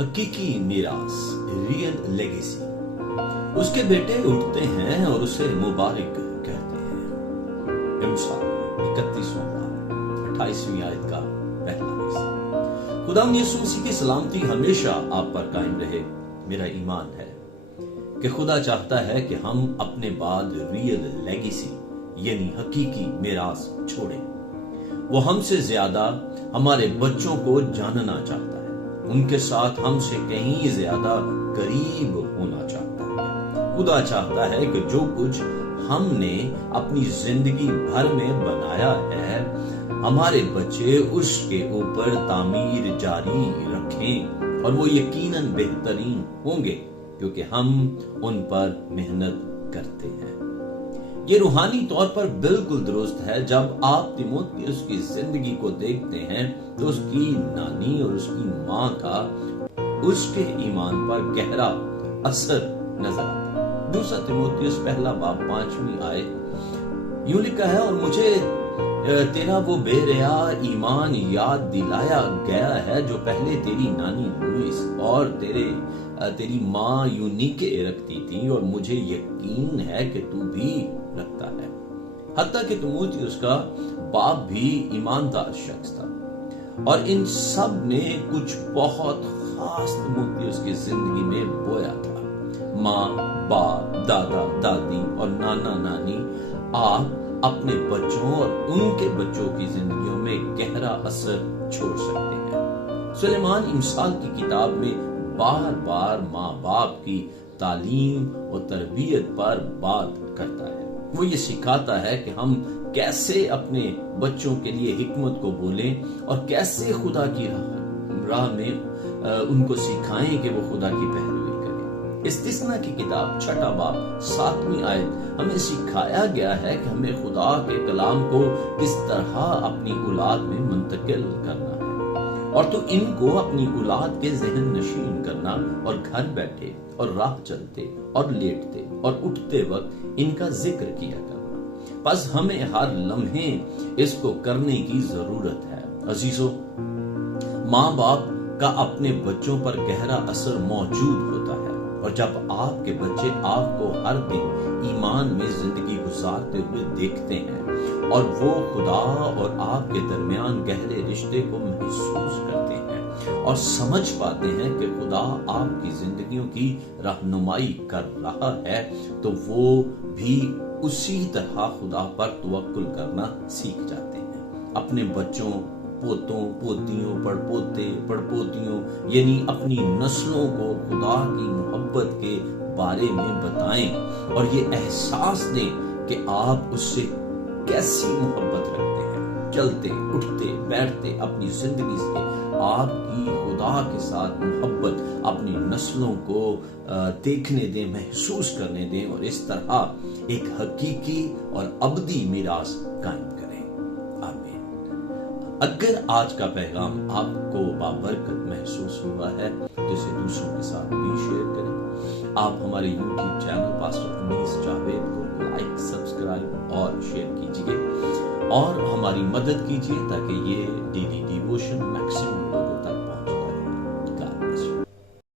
حقیقی میراث، real legacy. اس کے بیٹے اٹھتے ہیں اور اسے مبارک کہتے ہیں۔ امثال 31واں باب 28ویں آیت کا پہلا حصہ۔ خدا یسوع مسیح کی سلامتی ہمیشہ آپ پر قائم رہے۔ میرا ایمان ہے کہ خدا چاہتا ہے کہ ہم اپنے بعد ریئل لیگیسی یعنی حقیقی میراث چھوڑیں۔ وہ ہم سے زیادہ ہمارے بچوں کو جاننا چاہتا ہے، ان کے ساتھ ہم سے کہیں زیادہ قریب ہونا چاہتا ہے۔ خدا چاہتا ہے کہ جو کچھ ہم نے اپنی زندگی بھر میں بنایا ہے، ہمارے بچے اس کے اوپر تعمیر جاری رکھیں، اور وہ یقیناً بہترین ہوں گے کیونکہ ہم ان پر محنت کرتے ہیں۔ یہ روحانی طور پر بالکل درست ہے۔ جب آپ تیموتھیوس کی زندگی کو دیکھتے ہیں تو اس کی نانی اور اس کی ماں کا اس کے ایمان پر گہرا اثر نظر آتا ہے۔ دوسرا تیموتھیوس پہلا باب 5ویں آیت یوں لکھا ہے، اور مجھے تیرا وہ بے ریا ایمان یاد دلایا گیا ہے جو پہلے تیری نانی لوئس اور تیری ماں یونیکے رکھتی تھی، اور مجھے یقین ہے کہ تو بھی رکھتا ہے۔ حتیٰ کہ تیموتھیوس کا باپ بھی ایماندار شخص تھا، اور ان سب نے کچھ بہت خاص تیموتھیوس کی زندگی میں بویا تھا۔ ماں، باپ، دادا، دادی اور نانا نانی آپ اپنے بچوں اور ان کے بچوں کی زندگیوں میں گہرا اثر چھوڑ سکتے ہیں۔ سلیمان امثال کی کتاب میں بار بار ماں باپ کی تعلیم و تربیت پر بات کرتا ہے۔ وہ یہ سکھاتا ہے کہ ہم کیسے اپنے بچوں کے لیے حکمت کو بولیں اور کیسے خدا کی راہ میں ان کو سکھائیں کہ وہ خدا کی پیروی کریں۔ استثنا کی کتاب 6 باب 7ویں آیت ہمیں سکھایا گیا ہے کہ ہمیں خدا کے کلام کو کس طرح اپنی اولاد میں منتقل کرنا ہے، اور تو ان کو اپنی اولاد کے ذہن نشین کرنا، اور گھر بیٹھے اور راہ چلتے اور لیٹتے اور اٹھتے وقت ان کا ذکر کیا کرنا۔ بس ہمیں ہر لمحے اس کو کرنے کی ضرورت ہے۔ عزیزو، ماں باپ کا اپنے بچوں پر گہرا اثر موجود ہوتا ہے، اور جب آپ کے بچے آپ کو ہر دن ایمان میں زندگی گزارتے ہوئے دیکھتے ہیں اور وہ خدا اور آپ کے درمیان گہرے رشتے کو محسوس کرتے ہیں اور سمجھ پاتے ہیں کہ خدا آپ کی زندگیوں کی رہنمائی کر رہا ہے، تو وہ بھی اسی طرح خدا پر توکل کرنا سیکھ جاتے ہیں۔ اپنے بچوں، پوتوں، پوتیوں، پڑپوتے، پڑپوتیوں یعنی اپنی نسلوں کو خدا کی محبت کے بارے میں بتائیں اور یہ احساس دیں کہ آپ اس سے کیسی محبت رکھتے ہیں۔ چلتے، اٹھتے، بیٹھتے اپنی زندگی سے آپ کی خدا کے ساتھ محبت اپنی نسلوں کو دیکھنے دیں، محسوس کرنے دیں، اور اس طرح ایک حقیقی اور ابدی میراث قائم کریں۔ آمین۔ اگر آج کا پیغام آپ کو بابرکت محسوس ہوا ہے تو اسے دوسروں کے ساتھ بھی شیئر کریں۔ آپ ہمارے یوٹیوب چینل پاسٹر انیس جاوید کو لائک، سبسکرائب اور شیئر کیجیے، اور ہماری مدد کیجیے تاکہ یہ ڈیلی ڈیووشن میکسیمم لوگوں